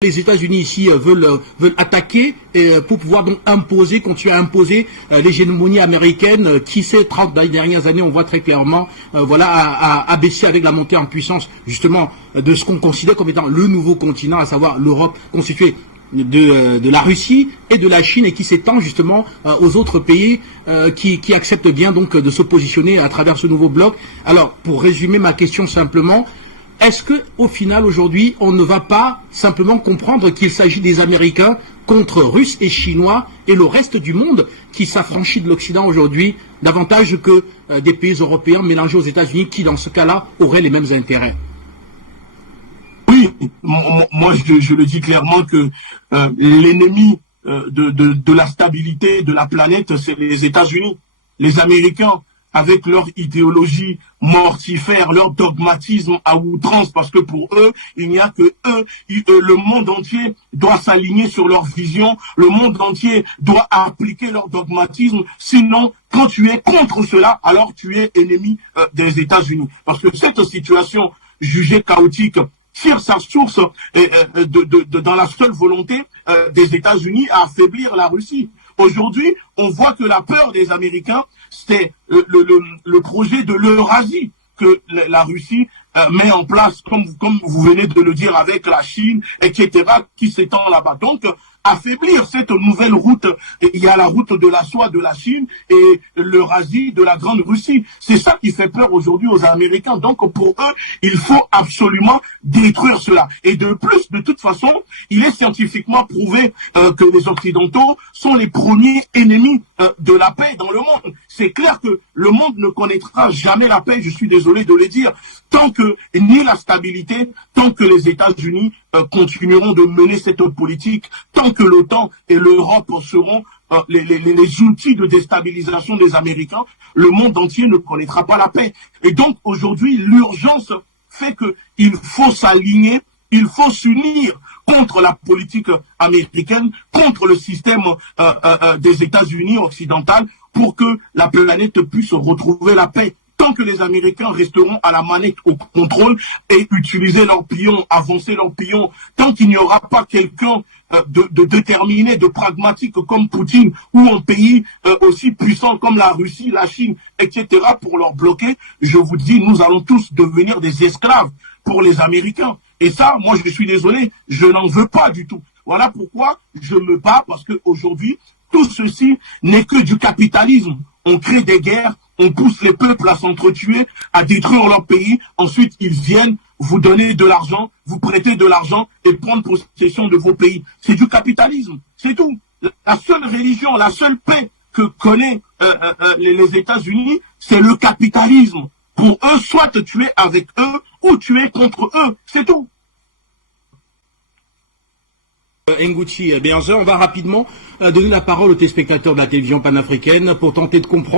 Les États-Unis ici veulent attaquer pour pouvoir donc continuer à imposer l'hégémonie américaine qui ces 30 dernières années, on voit très clairement, a baissé avec la montée en puissance justement de ce qu'on considère comme étant le nouveau continent, à savoir l'Europe constituée de la Russie et de la Chine et qui s'étend justement aux autres pays qui acceptent bien donc de se positionner à travers ce nouveau bloc. Alors, pour résumer ma question simplement, est-ce qu'au final, aujourd'hui, on ne va pas simplement comprendre qu'il s'agit des Américains contre Russes et Chinois et le reste du monde qui s'affranchit de l'Occident aujourd'hui davantage que des pays européens mélangés aux États-Unis qui, dans ce cas-là, auraient les mêmes intérêts? Oui, moi je le dis clairement que l'ennemi de la stabilité de la planète, c'est les États-Unis. Les Américains, avec leur idéologie mortifère, leur dogmatisme à outrance, parce que pour eux, il n'y a que eux, le monde entier doit s'aligner sur leur vision, le monde entier doit appliquer leur dogmatisme, sinon, quand tu es contre cela, alors tu es ennemi des États-Unis. Parce que cette situation jugée chaotique tire sa source dans la seule volonté des États-Unis à affaiblir la Russie. Aujourd'hui, on voit que la peur des Américains, c'est le projet de l'Eurasie que la Russie met en place, comme vous venez de le dire, avec la Chine, etc., qui s'étend là-bas. Donc, affaiblir cette nouvelle route, il y a la route de la soie de la Chine et l'Eurasie de la Grande Russie. C'est ça qui fait peur aujourd'hui aux Américains. Donc, pour eux, il faut absolument détruire cela. Et de plus, de toute façon, il est scientifiquement prouvé que les Occidentaux sont les premiers ennemis de la paix dans le monde. C'est clair que le monde ne connaîtra jamais la paix, je suis désolé de le dire, tant que ni la stabilité, tant que les États-Unis continueront de mener cette politique, tant que l'OTAN et l'Europe seront les outils de déstabilisation des Américains, le monde entier ne connaîtra pas la paix. Et donc aujourd'hui, l'urgence fait qu'il faut s'aligner, il faut s'unir contre la politique américaine, contre le système des États-Unis occidentaux, pour que la planète puisse retrouver la paix. Tant que les Américains resteront à la manette, au contrôle, et utiliser leurs pions, avancer leurs pions, tant qu'il n'y aura pas quelqu'un de déterminé, de pragmatique comme Poutine, ou un pays aussi puissant comme la Russie, la Chine, etc., pour leur bloquer, je vous dis, nous allons tous devenir des esclaves pour les Américains. Et ça, moi je suis désolé, je n'en veux pas du tout. Voilà pourquoi je me bats, parce qu'aujourd'hui, tout ceci n'est que du capitalisme. On crée des guerres, on pousse les peuples à s'entretuer, à détruire leur pays. Ensuite, ils viennent vous donner de l'argent, vous prêter de l'argent et prendre possession de vos pays. C'est du capitalisme, c'est tout. La seule religion, la seule paix que connaît les États-Unis, c'est le capitalisme. Pour eux, soit tu es avec eux ou tu es contre eux, c'est tout. Nguchi Béanger, on va rapidement donner la parole aux téléspectateurs de la télévision panafricaine pour tenter de comprendre